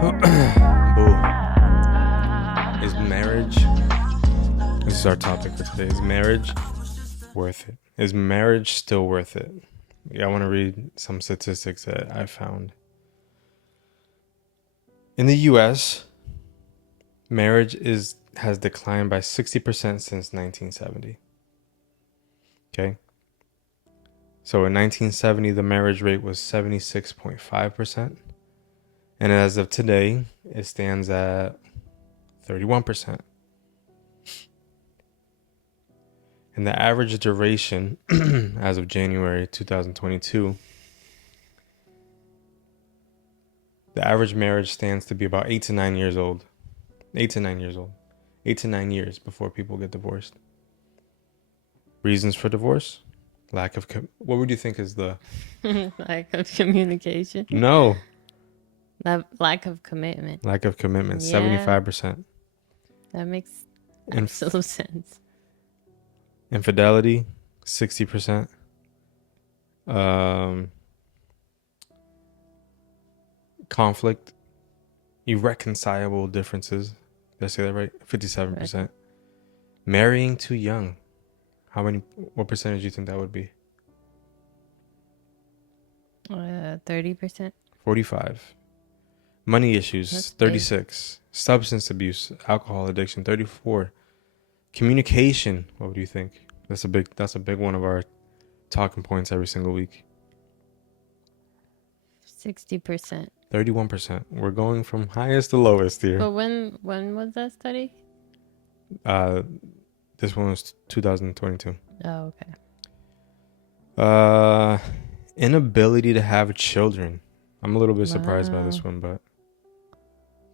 Boo. Is marriage, this is our topic for today, is marriage worth it? Is marriage still worth it? Yeah, I want to read some statistics that I found. In the US, marriage has declined by 60% since 1970. Okay? So in 1970, the marriage rate was 76.5%. And as of today, it stands at 31%. And the average duration as of January 2022, the average marriage stands to be about 8 to 9 years old. 8 to 9 years old. 8 to 9 years before people get divorced. Reasons for divorce? Lack of... what would you think is the... Lack of communication. No. Lack of commitment. Lack of commitment. Yeah. 75%. That makes absolute sense. Infidelity, 60%. Conflict, irreconcilable differences. Did I say that right? 57%. Right. Marrying too young. What percentage do you think that would be? 30%. 45. Money issues, that's 36. Big. Substance abuse, alcohol addiction, 34. Communication, what would you think? That's a big one of our talking points every single week. 60%. 31%. We're going from highest to lowest here. But when was that study? This one was 2022. Oh, okay. Inability to have children. I'm a little bit surprised by this one, but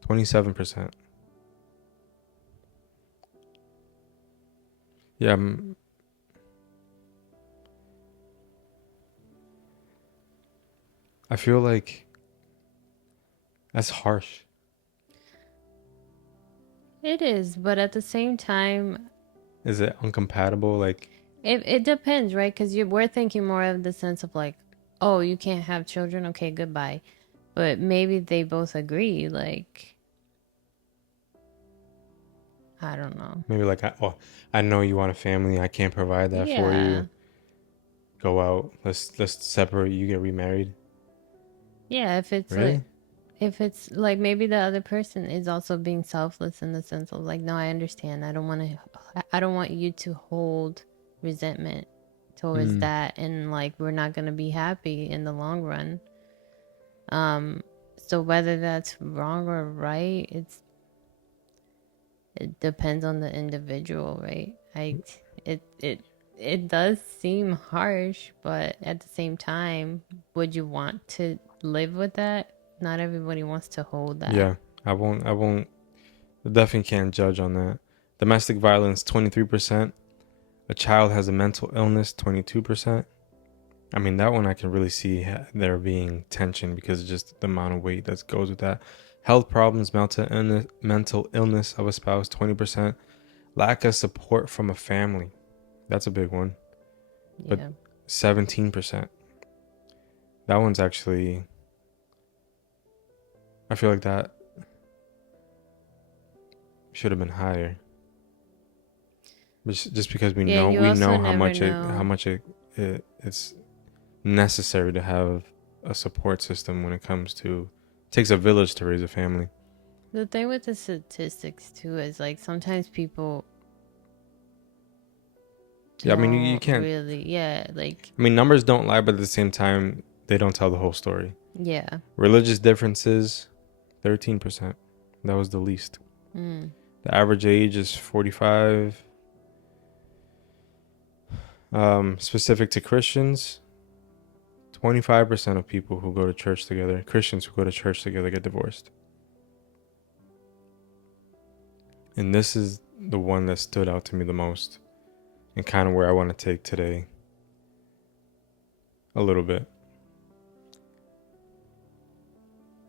27%. Yeah. I feel like that's harsh. It is, but at the same time... Is it incompatible? Like... It depends, right? Because we're thinking more of the sense of like, oh, you can't have children? Okay, goodbye. But maybe they both agree, like... I don't know. Maybe like, I know you want a family. I can't provide that for you. Go out. Let's separate. You get remarried. Yeah, if it's like maybe the other person is also being selfless in the sense of like, no, I understand. I don't want you to hold resentment towards that, and like we're not gonna be happy in the long run. So whether that's wrong or right, it depends on the individual, right? It does seem harsh, but at the same time, would you want to live with that? Not everybody wants to hold that. Yeah, I won't. I definitely can't judge on that. Domestic violence, 23%. A child has a mental illness, 22%. I mean, that one I can really see there being tension because of just the amount of weight that goes with that. Health problems, mental illness of a spouse, 20%. Lack of support from a family. That's a big one. But 17%. That one's actually... I feel like that should have been higher. Just because we know how much it's necessary to have a support system when it comes to... It takes a village to raise a family. The thing with the statistics too is like sometimes people... Yeah, I mean you can't really. Yeah, like... I mean numbers don't lie, but at the same time they don't tell the whole story. Yeah. Religious differences, 13%. That was the least. The average age is 45. Specific to Christians, 25% of people who go to church together, Christians who go to church together, get divorced. And this is the one that stood out to me the most, and kind of where I want to take today a little bit.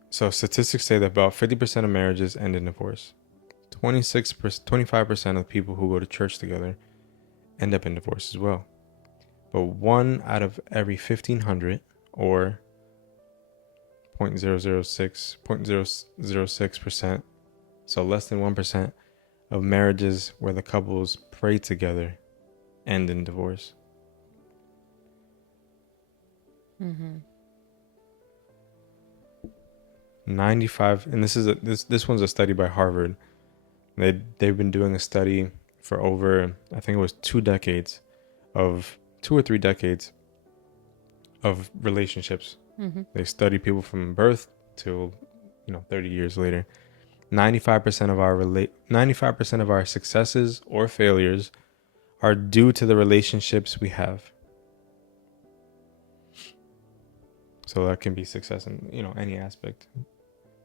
So statistics say that about 50% of marriages end in divorce. 25% of people who go to church together end up in divorce as well. But 1 out of every 1,500, or 0.006%. So less than 1% of marriages where the couples pray together end in divorce. 95, and this one's a study by Harvard. They've been doing a study for over, I think it was 2 or 3 decades of relationships. They study people from birth till 30 years later. 95% of our successes or failures are due to the relationships we have. So that can be success in any aspect.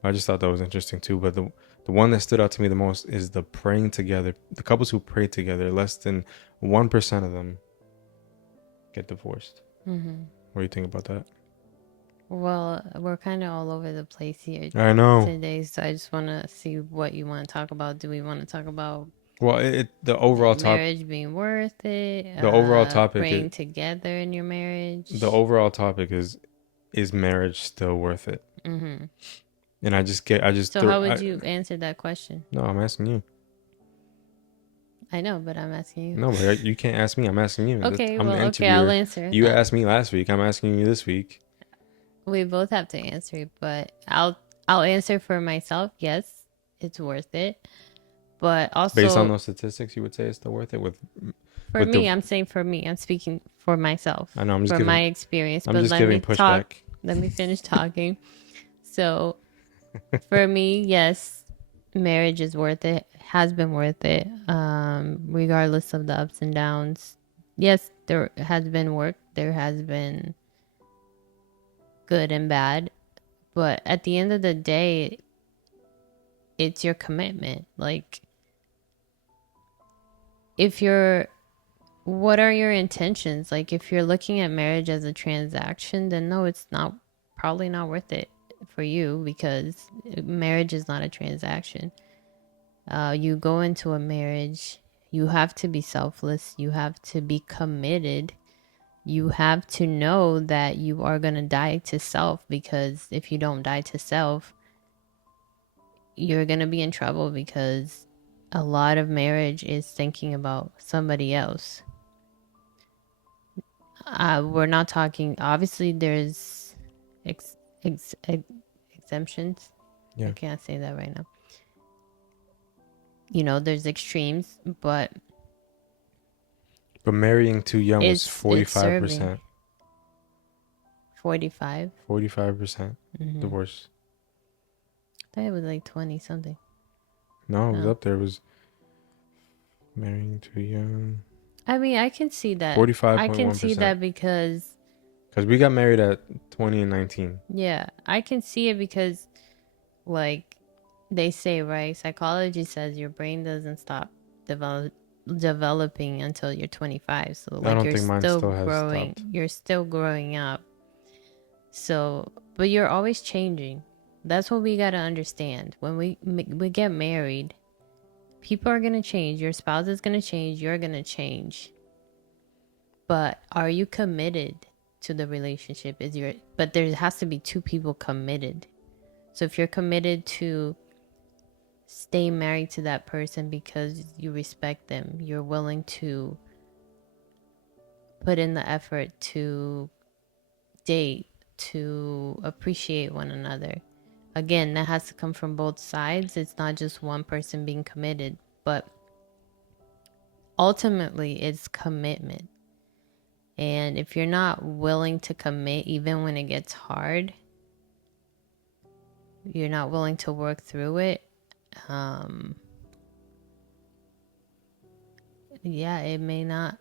I just thought that was interesting too. But the one that stood out to me the most is the praying together. The couples who pray together, less than 1% of them get divorced. What do you think about that? Well, we're kind of all over the place here I know today, so I just want to see what you want to talk about. Do we want to talk about the overall marriage being worth it? The overall topic praying together in your marriage. The overall topic is marriage still worth it? And I just So how would you answer that question? No, I'm asking you. I know, but I'm asking you. No, but you can't ask me. I'm asking you. Okay, I'll answer. You asked me last week. I'm asking you this week. We both have to answer, but I'll answer for myself. Yes, it's worth it. But also, based on those statistics, you would say it's still worth it. I'm saying for me. I'm speaking for myself. I know. I'm just for giving my experience. I'm just giving pushback. Let me finish talking. So, for me, yes, marriage is worth it. Has been worth it, regardless of the ups and downs. Yes, there has been work. There has been good and bad, but at the end of the day, it's your commitment. Like, what are your intentions? Like, if you're looking at marriage as a transaction, then no, it's probably not worth it for you, because marriage is not a transaction. You go into a marriage, you have to be selfless, you have to be committed, you have to know that you are going to die to self, because if you don't die to self, you're going to be in trouble, because a lot of marriage is thinking about somebody else. We're not talking, obviously there's exemptions. Yeah. I can't say that right now. There's extremes, but marrying too young was 45%. 45? 45% divorce. I thought it was like 20 something. No, it was up there. It was marrying too young. I mean, I can see that. 45.1%. I can see that because we got married at 20 and 19. Yeah, I can see it because, like they say, right? Psychology says your brain doesn't stop developing until you're 25. So like, I don't think mine still has growing. Stopped. You're still growing up. So, but you're always changing. That's what we got to understand. When we get married, people are going to change. Your spouse is going to change. You're going to change. But are you committed to the relationship? But there has to be two people committed. So if you're committed to stay married to that person because you respect them, you're willing to put in the effort to date, to appreciate one another. Again, that has to come from both sides. It's not just one person being committed, but ultimately it's commitment. And if you're not willing to commit, even when it gets hard, you're not willing to work through it, yeah, it may not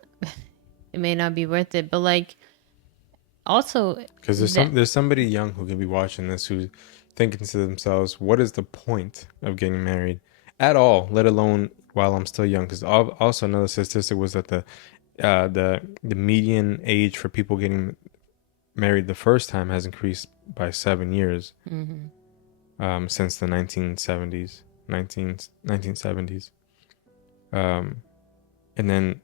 be worth it. But like, also, because there's somebody young who can be watching this who's thinking to themselves, what is the point of getting married at all, let alone while I'm still young? Because also another statistic was that the median age for people getting married the first time has increased by 7 years since the 1970s. And then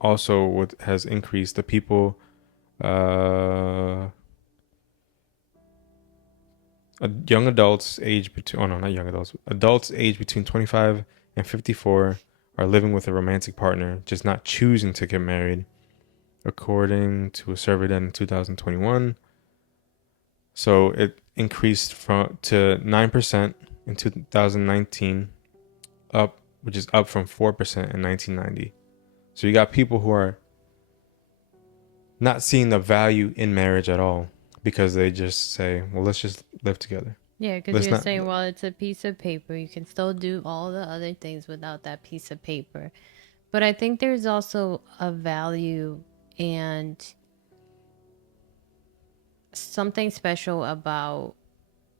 also what has increased, the people young adults age between, oh no, not young adults, adults age between 25 and 54 are living with a romantic partner, just not choosing to get married, according to a survey done in 2021. So it increased to 9% in 2019, which is up from 4% in 1990. So you got people who are not seeing the value in marriage at all because they just say, well, let's just live together. Yeah, because Let's you're not. saying, well, it's a piece of paper. You can still do all the other things without that piece of paper. But I think there's also a value and something special about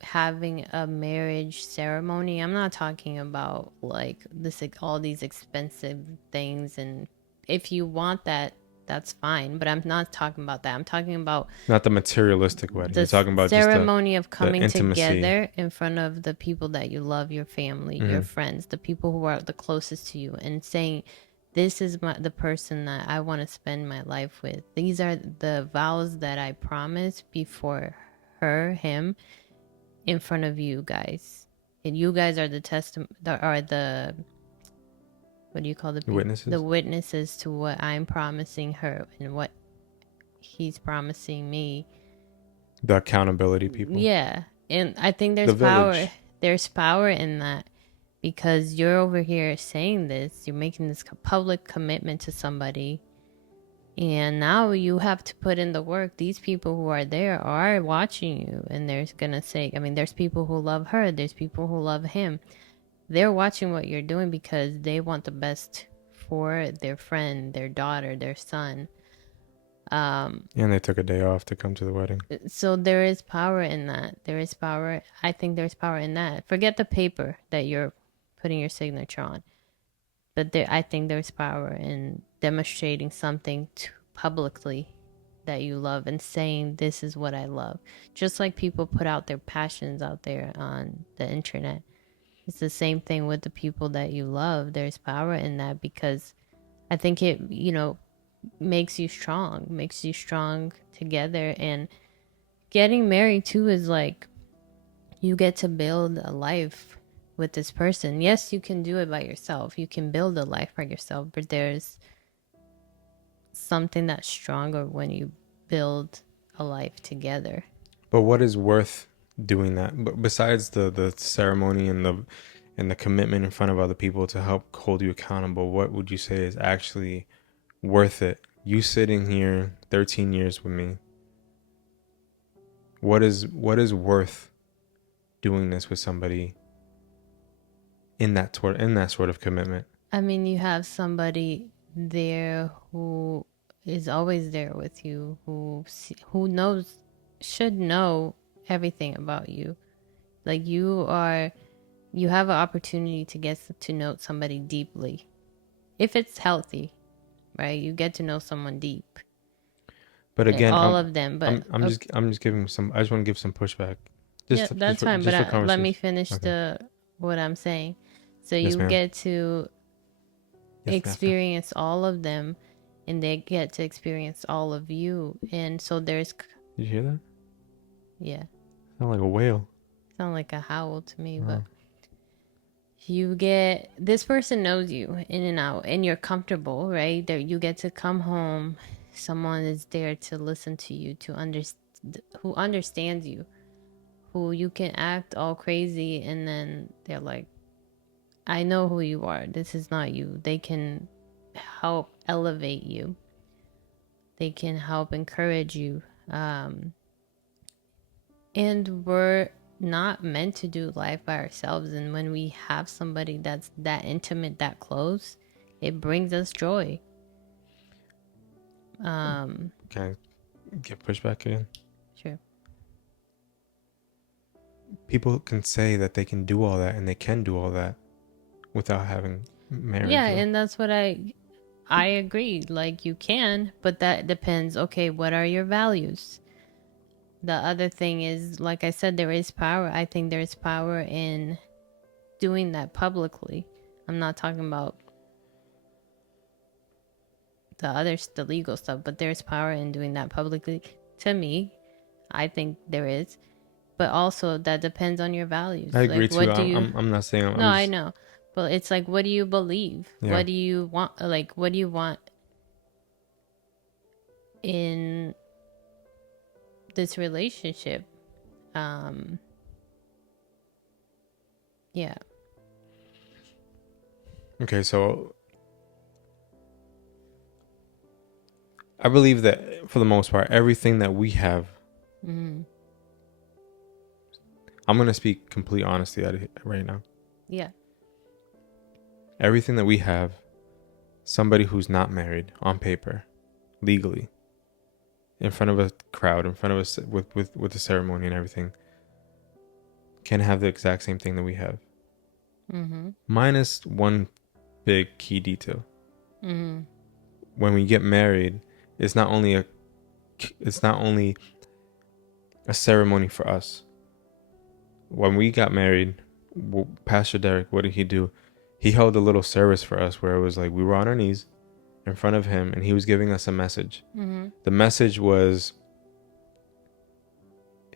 having a marriage ceremony. I'm not talking about like this, all these expensive things. And if you want that, that's fine. But I'm not talking about that. I'm talking about Not the materialistic wedding. the You're talking about just ceremony of the coming intimacy. together in front of the people that you love, your family, your friends, the people who are the closest to you, and saying, this is the person that I want to spend my life with. These are the vows that I promised before him, in front of you guys. And you guys are the what do you call the people? The Witnesses. witnesses to what I'm promising her and what he's promising me. The accountability people. Yeah. And I think The there's power. village. There's power in that because you're over here saying this, you're making this public commitment to somebody. And now you have to put in the work. These people who are there are watching you, and they're going to say, I mean, there's people who love her, there's people who love him. They're watching what you're doing because they want the best for their friend, their daughter, their son. And they took a day off to come to the wedding. So there is power in that. There is power. I think there's power in that. Forget the paper that you're putting your signature on. But I think there's power in demonstrating something publicly that you love and saying, this is what I love. Just like people put out their passions out there on the internet. It's the same thing with the people that you love. There's power in that because I think it, makes you strong together. And getting married too is like you get to build a life with this person. Yes, you can do it by yourself. You can build a life by yourself, but there's something that's stronger when you build a life together. But what is worth doing that? Besides the ceremony and the commitment in front of other people to help hold you accountable, what would you say is actually worth it? You sitting here 13 years with me. What is worth doing this with somebody in that sort of commitment? I mean, you have somebody there who is always there with you, who should know everything about you. Like you have an opportunity to get to know somebody deeply. If it's healthy, right? You get to know someone deep. But again, all of them, but I'm just giving some. I just want to give some pushback. Yeah, that's fine. But for let me conversation. finish Okay. what I'm saying. So Yes, you ma'am. get to Yes, ma'am. experience all of them, and they get to experience all of you. And so there's, Did you hear that? yeah, Sound like a whale. sound like a howl to me, Wow. but you get, this person knows you in and out, and you're comfortable, right? There, you get to come home. Someone is there to listen to you, who understands you, who you can act all crazy, and then they're like, I know who you are. This is not you. They can help elevate you. They can help encourage you. And we're not meant to do life by ourselves. And when we have somebody that's that intimate, that close, it brings us joy. Can I get pushback again? Sure. People can say that they can do all that, and they can do all that without having marriage. Yeah, and that's what I agree. Like you can, but that depends. Okay, what are your values? The other thing is, like I said, there is power. I think there's power in doing that publicly. I'm not talking about the legal stuff, but there's power in doing that publicly. To me, I think there is. but also that depends on your values. I agree Like, too. what do you? I'm not saying No, I'm I just, know, but it's like, what do you believe? yeah. What do you want? Like, what do you want in this relationship? Um, yeah. Okay, so I believe that for the most part, everything that we have, Mm-hmm. I'm gonna speak complete honesty out of it right now. Yeah. Everything that we have, somebody who's not married on paper, legally, in front of a crowd, in front of us with the ceremony and everything, can have the exact same thing that we have, Mm-hmm. minus one big key detail. Mm-hmm. When we get married, it's not only a it's not only a ceremony for us. When we got married, Pastor Derek, what did he do? He held a little service for us where it was like we were on our knees in front of him and he was giving us a message. Mm-hmm. The message was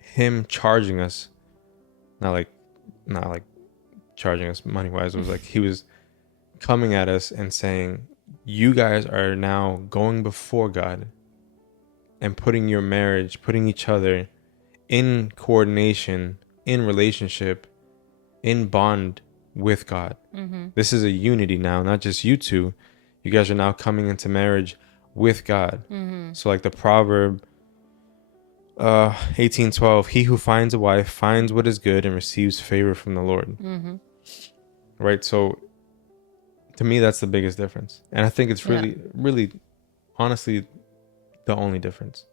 him charging us, not like charging us money wise. It was like he was coming at us and saying, you guys are now going before God and putting your marriage, putting each other in coordination, in relationship, in bond with God. Mm-hmm. This is a unity now, not just you two. You guys are now coming into marriage with God. Mm-hmm. So like the proverb 18:12, he who finds a wife finds what is good and receives favor from the Lord. Mm-hmm. Right? So to me that's the biggest difference. And I think it's really, really honestly the only difference.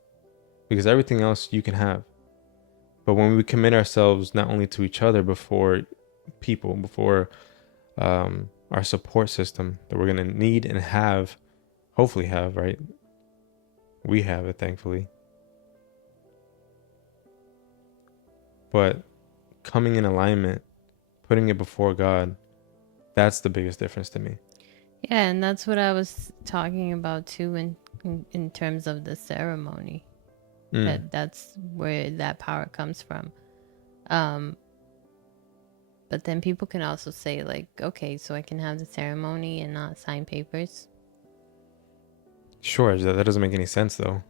Because everything else you can have. But when we commit ourselves not only to each other before people, before our support system that we're going to need and have, hopefully have, right? We have it, thankfully. But coming in alignment, putting it before God, that's the biggest difference to me. Yeah, and that's what I was talking about too in terms of the ceremony. That's where that power comes from. But then people can also say like, okay, so I can have the ceremony and not sign papers. Sure, that doesn't make any sense though.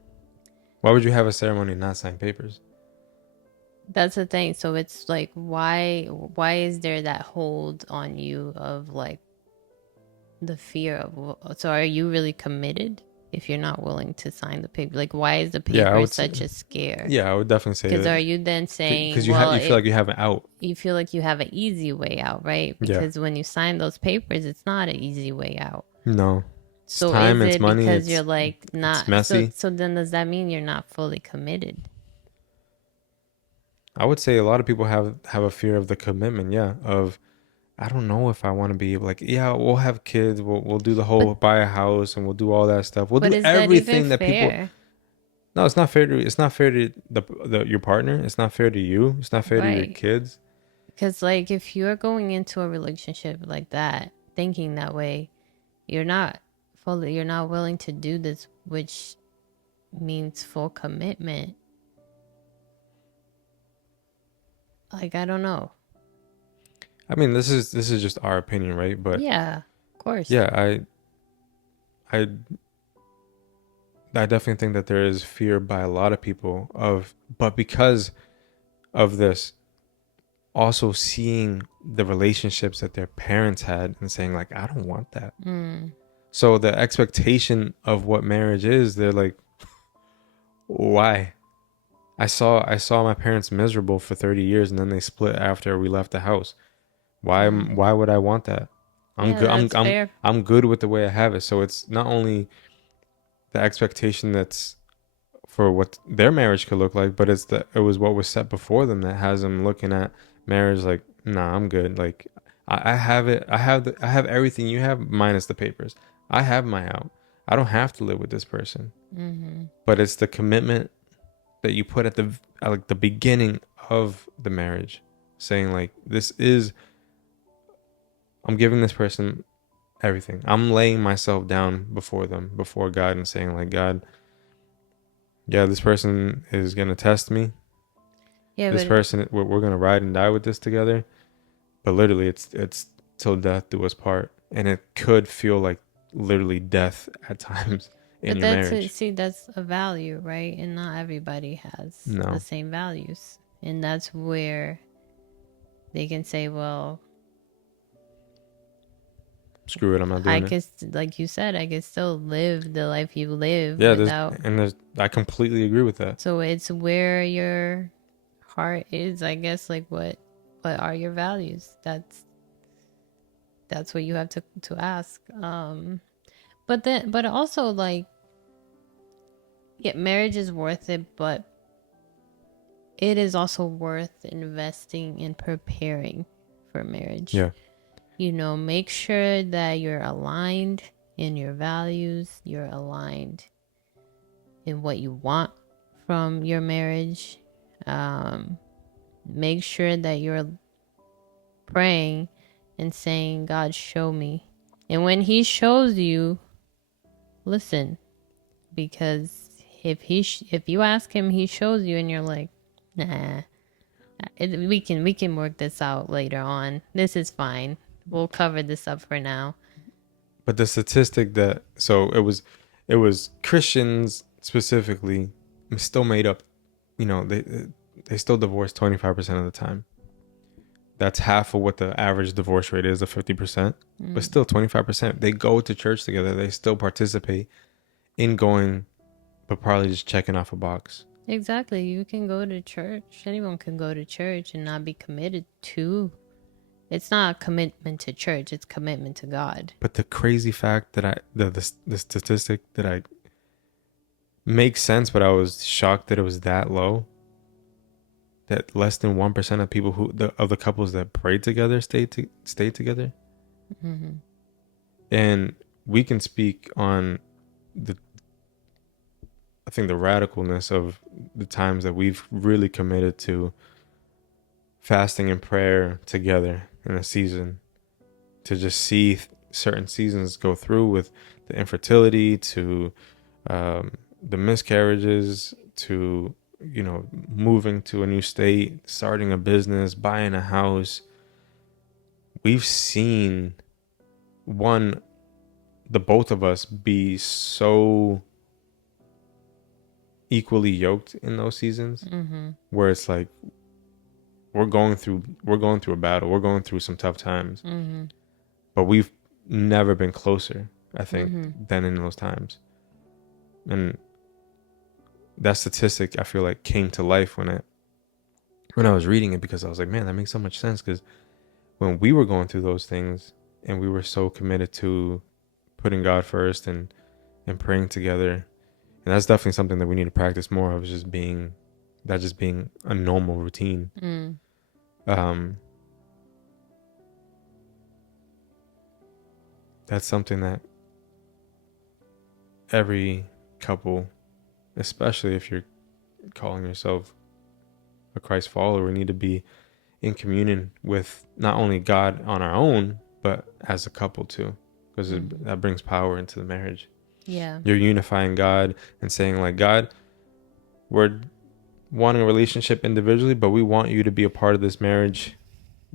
Why would you have a ceremony and not sign papers? That's the thing. So it's like, why is there that hold on you of like the fear of, so are you really committed if you're not willing to sign the paper? Like, why is the Yeah, I paper would such a scare? Yeah, I would definitely say Because that. are you then saying, Because well, you feel like you have an out. you feel like you have an easy way out, right? Yeah. Because when you sign those papers, it's not an easy way out. No. It's So time, is it's it money, because you're like it's not messy. so then does that mean you're not fully committed? I would say a lot of people have a fear of the commitment, yeah, of I don't know if I want to be like, yeah, we'll have kids, we'll do the whole But buy a house and we'll do all that stuff. We'll do is that even everything that people. fair? No, it's not fair to your partner. It's not fair to you. It's not fair to your Right. kids. Because like if you're going into a relationship like that, thinking that way, you're not you're not willing to do this, which means full commitment. Like, I don't know. I mean, this is just our opinion, right? But Yeah, of course. yeah, I definitely think that there is fear by a lot of people but because of this, also seeing the relationships that their parents had and saying like, I don't want that. So the expectation of what marriage is, they're like, why? I saw my parents miserable for 30 years and then they split after we left the house. Why would I want that? I'm Yeah, good. that's fair. I'm good with the way I have it. So it's not only the expectation that's for what their marriage could look like, but it was what was set before them that has them looking at marriage like, nah, I'm good. Like I have it. I have everything you have minus the papers. I have my out. I don't have to live with this person. But it's the commitment that you put at the beginning of the marriage, saying like, I'm giving this person everything. I'm laying myself down before them, before God, and saying like, God, yeah, this person is gonna test me. Yeah, This person, we're gonna ride and die with this together. But literally, it's till death do us part, and it could feel like literally death at times in but your that's marriage. that's a value, right? And not everybody has the No, same values, and that's where they can say, well, screw it, I'm not I doing it. guess, like you said, I can still live the life you live Yeah, without. I completely agree with that. So it's where your heart is, I guess. Like what are your values? That's what you have to ask. But also, like, yeah, marriage is worth it, but it is also worth investing in preparing for marriage. Yeah, Make sure that you're aligned in your values, you're aligned in what you want from your marriage. Make sure that you're praying and saying, God, show me. And when He shows you, listen, because if you ask Him, He shows you, and you're like, nah, we can work this out later on. This is fine. We'll cover this up for now. but the statistic that it was Christians specifically still made up. They still divorce 25% of the time. That's half of what the average divorce rate is, of 50%. But still 25%. They go to church together. They still participate in going, but probably just checking off a box. Exactly. You can go to church. Anyone can go to church and not be committed to. It's not a commitment to church. It's commitment to God. But the crazy fact that the statistic that I makes sense, but I was shocked that it was that low. That less than 1% of people of the couples that prayed together stayed together. Mm-hmm. And we can speak on I think the radicalness of the times that we've really committed to fasting and prayer together in a season, to just see certain seasons go through, with the infertility to the miscarriages to moving to a new state, starting a business, buying a house. We've seen the both of us be so equally yoked in those seasons, where it's like we're going through a battle, we're going through some tough times, but we've never been closer, I think, than in those times. And that statistic, I feel like, came to life when I was reading it, because I was like, man, that makes so much sense. Because when we were going through those things and we were so committed to putting God first and praying together, and that's definitely something that we need to practice more of, just being a normal routine. That's something that every couple, especially if you're calling yourself a Christ follower, need to be in communion with not only God on our own, but as a couple too, because that brings power into the marriage. Yeah. You're unifying God and saying, like, God, we're wanting a relationship individually, but we want you to be a part of this marriage.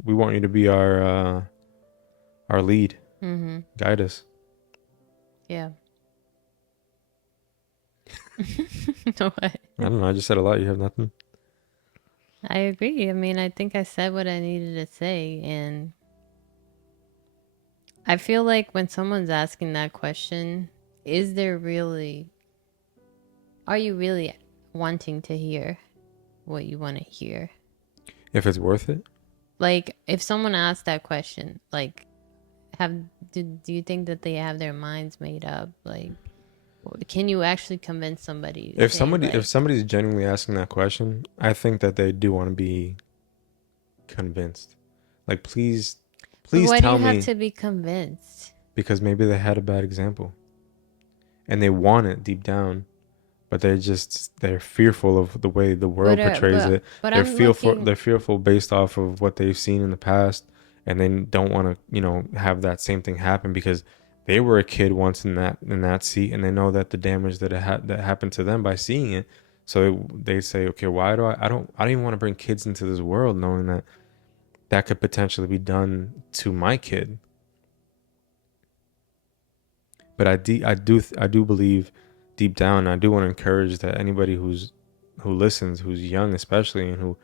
We want you to be our lead. Guide us. Yeah. What? I don't know. I just said a lot. You have nothing? I agree. I mean, I think I said what I needed to say. And I feel like when someone's asking that question, are you really wanting to hear what you want to hear? If it's worth it? Like, if someone asks that question, like, do you think that they have their minds made up? Like, can you actually convince somebody? If somebody's genuinely asking that question, I think that they do want to be convinced. Like, please why tell do you me. have to be convinced? Because maybe they had a bad example and they want it deep down, but they're fearful of the way the world portrays it. They're fearful based off of what they've seen in the past, and they don't want to have that same thing happen, because they were a kid once in that seat, and they know that the damage that happened to them by seeing it. So they say, okay, why do I don't even want to bring kids into this world knowing that that could potentially be done to my kid. But I do believe deep down, I do want to encourage that anybody who listens, who's young especially, and who,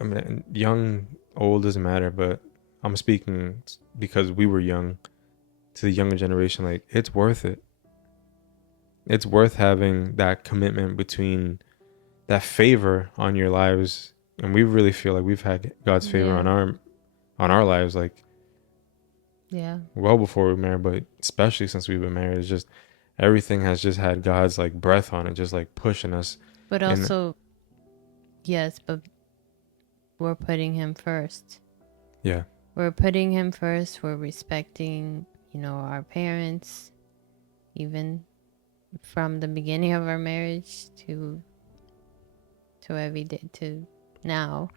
I mean, young, old doesn't matter, but I'm speaking because we were young, to the younger generation. Like, it's worth it. It's worth having that commitment, between that favor on your lives, and we really feel like we've had God's favor Yeah. on our lives, like, Yeah. well before we were married, but especially since we've been married. It's just everything has just had God's like breath on it, just like pushing us. But And also, yes, but we're putting him first. yeah, We're putting him first. We're respecting, our parents, even from the beginning of our marriage to every day to now.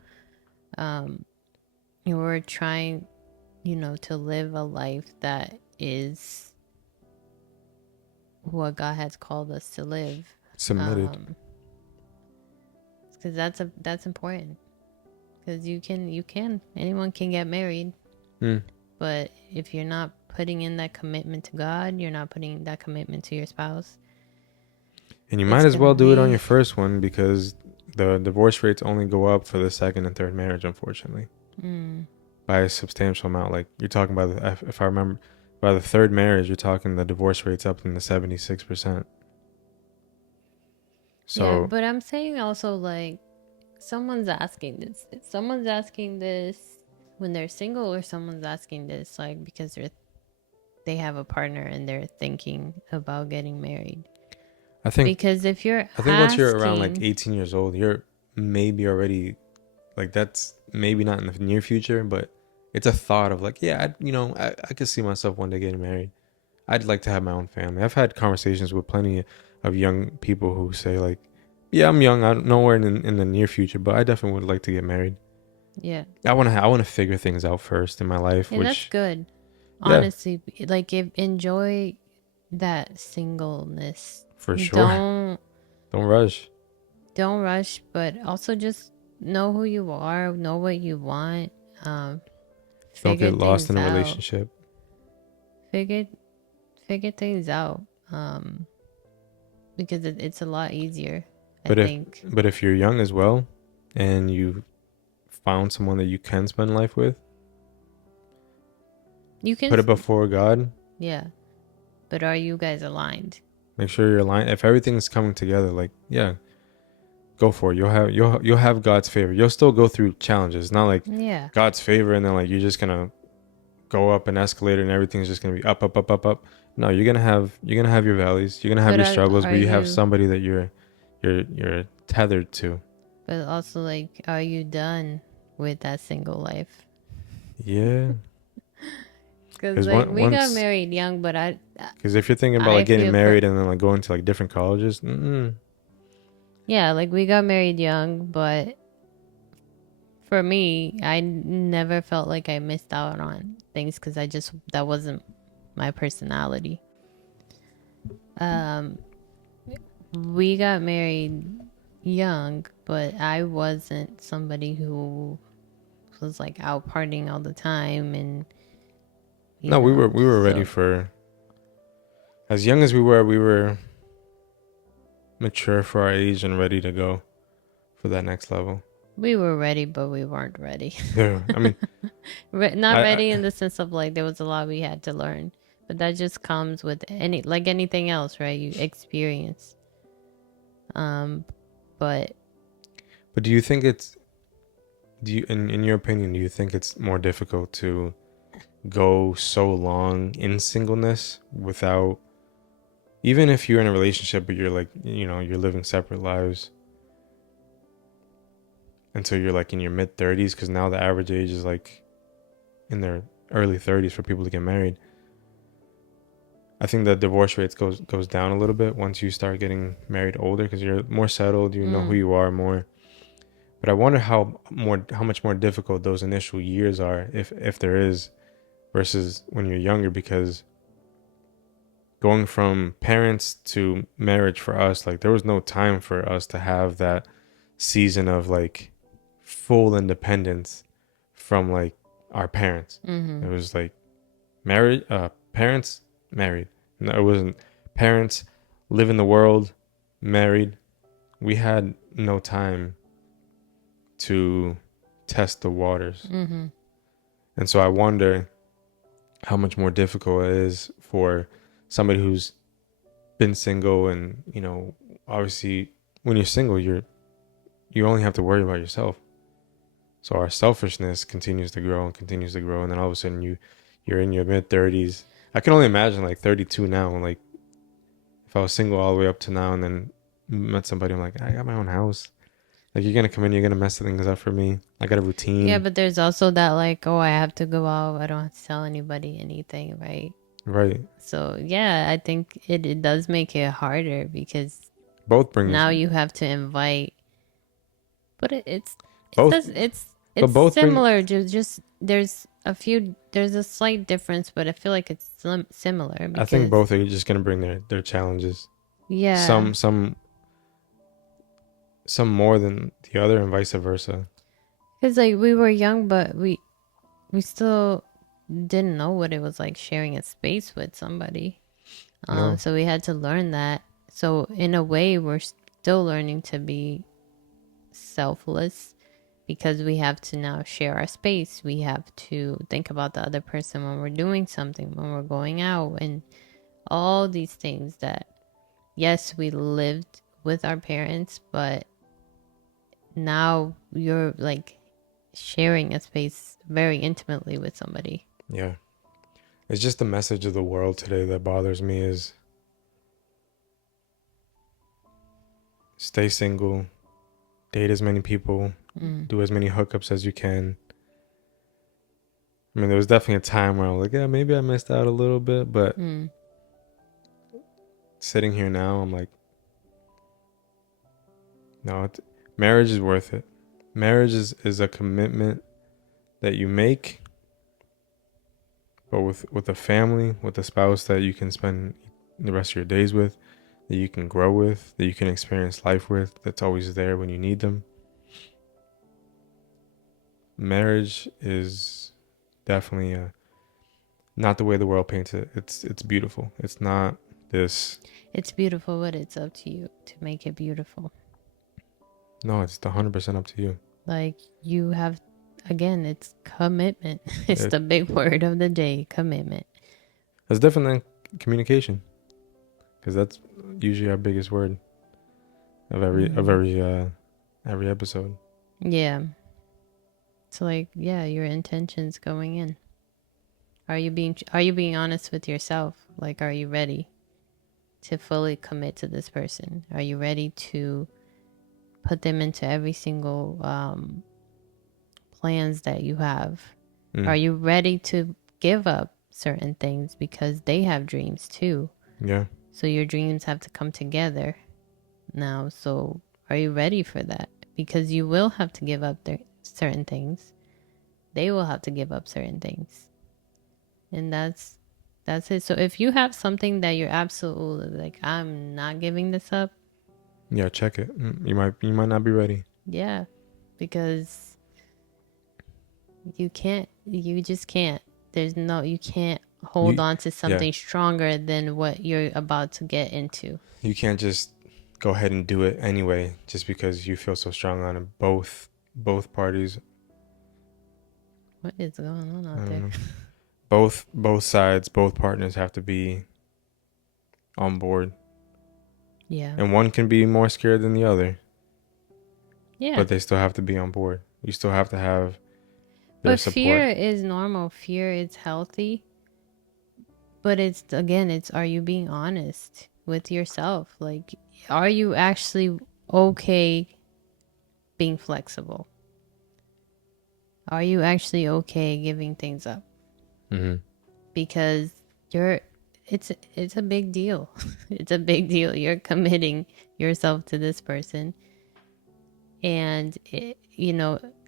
We're trying, to live a life that is what God has called us to live. submitted. Because that's important. Because anyone can get married, but if you're not putting in that commitment to God, you're not putting that commitment to your spouse. And you might as well do it on your first one, because the divorce rates only go up for the second and third marriage, unfortunately, by a substantial amount. Like, you're talking about, if I remember, by the third marriage, you're talking the divorce rates up in the 76%. So yeah, but I'm saying also, like, someone's asking this when they're single, or someone's asking this like because they have a partner and they're thinking about getting married. Because if you're I think once you're around like 18 years old, you're maybe already, like, that's maybe not in the near future, but it's a thought of like, yeah, I could see myself one day getting married. I'd like to have my own family. I've had conversations with plenty of young people who say like, yeah, I'm young. I'm nowhere in the near future, but I definitely would like to get married. Yeah. I want to figure things out first in my life, Yeah, that's good. Yeah. Honestly, like, enjoy that singleness. For sure. Don't rush. Don't rush, but also just know who you are, know what you want. Don't get lost in a relationship. Figure things out. Because it's a lot easier, I think. But if you're young as well, and you found someone that you can spend life with, you can put it before God. Yeah. But are you guys aligned? Make sure you're aligned. If everything's coming together, like, yeah, go for it. You'll have God's favor. You'll still go through challenges. It's not like God's favor and then like you're just gonna go up an escalator and everything's just gonna be up, up, up, up, up. No, you're gonna have your valleys. You're gonna have your struggles, but you have somebody that you're tethered to. But also, like, are you done with that single life? Yeah. Because like we got married young, but because if you're thinking about like getting married and then like going to like different colleges, yeah, like we got married young, but for me, I never felt like I missed out on things because that wasn't my personality. We got married young, but I wasn't somebody who was like out partying all the time. And no, we were ready for, as young as we were mature for our age and ready to go for that next level. We were ready, but we weren't ready. Yeah, I mean, not ready in the sense of like there was a lot we had to learn, but that just comes with anything else, right? You experience. But do you think in your opinion, do you think it's more difficult to go so long in singleness without, even if you're in a relationship but you're like, you're living separate lives until you're like in your mid 30s, because now the average age is like in their early 30s for people to get married. I think the divorce rates goes down a little bit once you start getting married older, because you're more settled, you know who you are more. But I wonder how much more difficult those initial years are, if there is, versus when you're younger, because going from parents to marriage for us, like there was no time for us to have that season of like full independence from like our parents. Mm-hmm. It was like married, parents married. No, it wasn't parents live in the world, married. We had no time to test the waters. Mm-hmm. And so I wonder how much more difficult it is for somebody who's been single and, you know, obviously when you're single, you only have to worry about yourself. So our selfishness continues to grow and continues to grow, and then all of a sudden you're in your mid 30s. I can only imagine like 32 now, like if I was single all the way up to now and then met somebody, I'm like, I got my own house. Like you're gonna come in, you're gonna mess things up for me. I got a Yeah, routine. but there's also that like, oh, I have to go out. I don't have to tell anybody anything, right? Right. So yeah, I think it does make it harder because Both brings now you have to invite. But it both says but it's both bring similar. Just there's a slight difference, but I feel like it's similar I think because both are just gonna bring their challenges. yeah, Some more than the other and vice versa. because like we were young, but we still didn't know what it was like sharing a space with somebody. No. So we had to learn that. So in a way, we're still learning to be selfless because we have to now share our space. We have to think about the other person when we're doing something, when we're going out, and all these things that, yes, we lived with our parents, but now you're like sharing a space very intimately with somebody. Yeah. It's just the message of the world today that bothers me is stay single, date as many people, do as many hookups as you can. I mean, there was definitely a time where I was like, yeah, maybe I missed out a little bit, but sitting here now, I'm like, no, marriage is worth it. Marriage is a commitment that you make, but with a family, with a spouse that you can spend the rest of your days with, that you can grow with, that you can experience life with, that's always there when you need them. Marriage is definitely not the way the world paints it. It's beautiful. It's not this. It's beautiful, but it's up to you to make it beautiful. No, it's 100% up to you. Like you have, again, it's commitment. It's It, the big word of the day, commitment. it's different than communication, because that's usually our biggest word of every episode. Yeah. So like, yeah, your intentions going in. Are you being honest with yourself? Like, are you ready to fully commit to this person? Are you ready to put them into every single plans that you have? Are you ready to give up certain things because they have dreams too? Yeah. So your dreams have to come together now. So are you ready for that? Because you will have to give up certain things. They will have to give up certain things. And that's it. So if you have something that you're absolutely like, I'm not giving this up, Yeah, check it. You might not be ready. yeah, because you just can't. You can't hold You on to yeah, something stronger than what you're about to get into. you can't just go ahead and do it anyway just because you feel so strong on it. Both parties, What is going on I out don't there? know. Both sides, both partners have to be on board. Yeah. And one can be more scared than the other, Yeah. but they still have to be on board. You still have to have their But fear support. is normal. Fear is healthy. But it's are you being honest with yourself? Like, are you actually okay being flexible? Are you actually okay giving things up? Mm-hmm. Because you're it's a big deal. It's a big deal. You're committing yourself to this person. And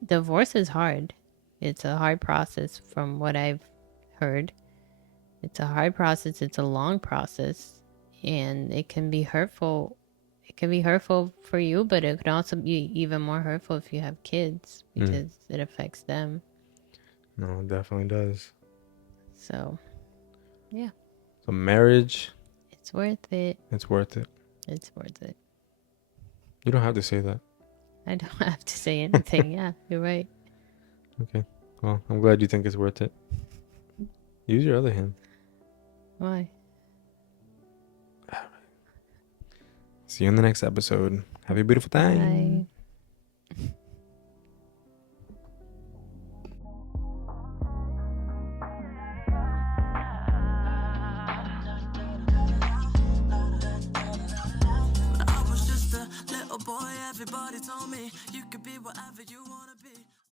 divorce is hard. It's a hard process from what I've heard. It's a hard process. It's a long process, and it can be hurtful. It can be hurtful for you, but it could also be even more hurtful if you have kids because it affects them. No, it definitely does. So, yeah. So marriage, It's worth it. it's worth it. It's worth it. You don't have to say that. I don't have to say anything. Yeah, you're right. Okay. Well, I'm glad you think it's worth it. Use your other hand. Why? See you in the next episode. Have a beautiful time. Bye. Everybody told me you could be whatever you want to